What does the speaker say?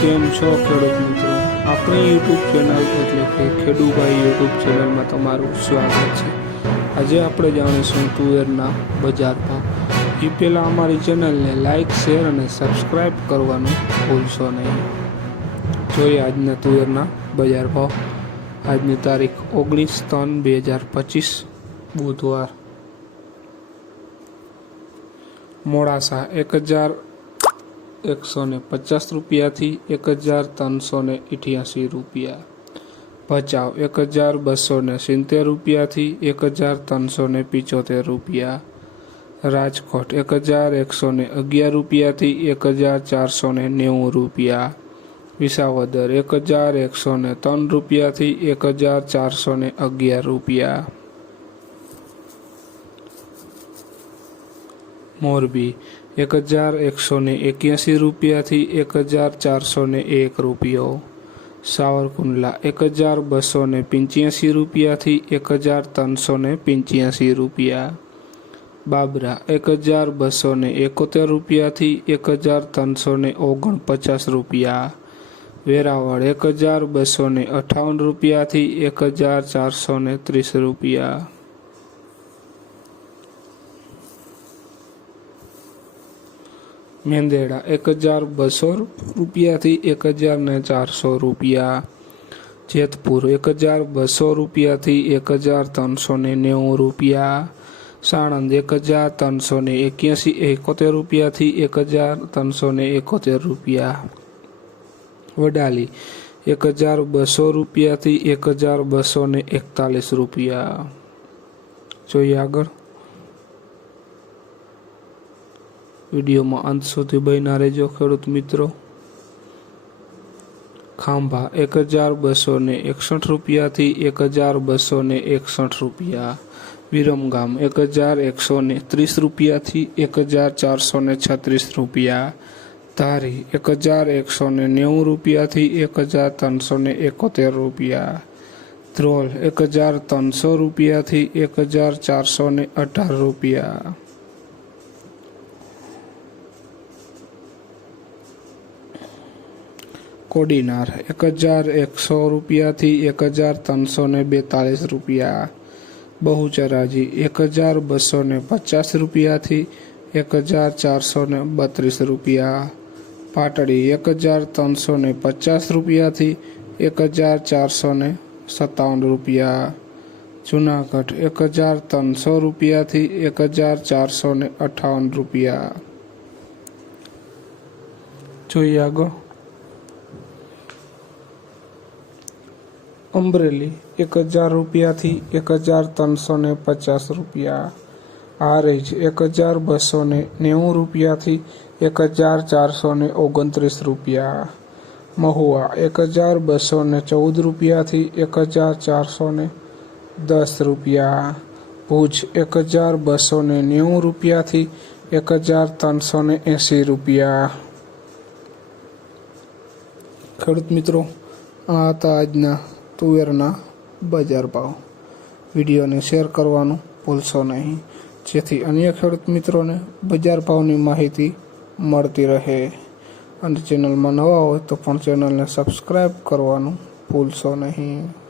કેમ છો ખેડૂત મિત્રો? આપણી યુટ્યુબ ચેનલ એટલે કે ખેડૂભાઈ યુટ્યુબ ચેનલમાં તમારું સ્વાગત છે. આજે આપણે જાણીશું તુવેરના બજાર ભાવ. એ પહેલાં અમારી ચેનલને લાઇક શેર અને સબસ્ક્રાઈબ કરવાનું ભૂલશો નહીં. જોઈએ આજના તુવેરના બજાર ભાવ. આજની તારીખ ઓગણીસ ત્રણ બે હજાર પચીસ, બુધવાર. મોડાસા એક હજાર એકસો ને પચાસ રૂપિયાથી એક હજાર ત્રણસો ને અઠ્યાસી રૂપિયા. ભચાઉ એક હજાર બસો ને સિત્તેર રૂપિયાથી એક હજાર ત્રણસો ને પિચોતેર રૂપિયા. રાજકોટ એક હજાર એકસો ને અગિયાર રૂપિયાથી એક હજાર ચારસો ને નેવું રૂપિયા. વિસાવદર એક હજાર એકસો ને ત્રણ રૂપિયાથી એક હજાર ચારસો ને અગિયાર રૂપિયા. મોરબી એક હજાર એકસો ને એક્યાસી રૂપિયાથી એક હજાર ચારસો ને એક રૂપિયો. સાવરકુંડલા એક હજાર બસો ને પંચ્યાસી રૂપિયાથી એક હજાર ત્રણસો ને પંચ્યાસી રૂપિયા. બાબરા એક હજાર બસો ને એકોતેર રૂપિયાથી એક હજાર ત્રણસો ને ઓગણપચાસ રૂપિયા. વેરાવળ એક હજાર બસો ને અઠાવન રૂપિયાથી એક હજાર ચારસો ને ત્રીસ રૂપિયા. મેંદેડા એક હજાર બસો રૂપિયાથી એક હજાર ને ચારસો રૂપિયા. જેતપુર એક હજાર બસો રૂપિયાથી એક હજાર ત્રણસો ને નેવું રૂપિયા. સાણંદ એક હજાર ત્રણસો ને એક્યાસી એકોતેર રૂપિયાથી એક હજાર ત્રણસો ને એકોતેર રૂપિયા. વડાલી એક હજાર બસો રૂપિયાથી એક હજાર બસો ને એકતાલીસ રૂપિયા. જોઈએ આગળ. વિડીયોમાં અંત સુધી બન્યા રહેજો, ખેડૂત મિત્રો. ખાંભા એક હજાર બસો ને એકસઠ રૂપિયાથી એક હજાર બસો ને એકસઠ રૂપિયા. વિરમગામ એક હજાર એકસો ને ત્રીસ રૂપિયાથી એક હજાર ચારસો ને છત્રીસ રૂપિયા. ધારી એક હજાર એકસો ને નેવું રૂપિયાથી એક હજાર ત્રણસો ને એકોતેર રૂપિયા. ધ્રોલ એક હજાર ત્રણસો રૂપિયાથી એક હજાર ચારસો ને અઢાર રૂપિયા. કોડીનાર એક હજાર એકસો રૂપિયાથી એક હજાર ત્રણસો ને બેતાલીસ રૂપિયા. બહુચરાજી, એક હજાર બસો ને પચાસ રૂપિયાથી એક હજાર ચારસો ને બત્રીસ રૂપિયા. પાટડી, એક હજાર ત્રણસો ને પચાસ રૂપિયાથી એક હજાર ચારસો ને સત્તાવન રૂપિયા. જુનાગઢ, એક હજાર ત્રણસો રૂપિયાથી એક હજાર ચારસો ને અઠાવન રૂપિયા. જોઈએ આગળ. અમરેલી એક હજાર રૂપિયાથી એક હજાર ત્રણસો ને પચાસ રૂપિયા. હારેજ એક હજાર બસો ને નેવું રૂપિયાથી એક હજાર ચારસો ને ઓગણત્રીસ રૂપિયા. મહુવા એક હજાર બસો ને ચૌદ રૂપિયાથી એક હજાર ચારસો ને દસ રૂપિયા. ભુજ એક હજાર બસો ને નેવું રૂપિયાથી એક હજાર ત્રણસો ને એંસી રૂપિયા. ખેડૂત મિત્રો, આ હતા આજના તુવેરના બજાર ભાવ. વિડીયોને શેર કરવાનું ભૂલશો નહીં. જેથી અન્ય ખેડૂત મિત્રોને બજાર ભાવની માહિતી મળતી રહે. અને ચેનલમાં નવા હોય તો પણ ચેનલને સબસ્ક્રાઈબ કરવાનું ભૂલશો નહીં.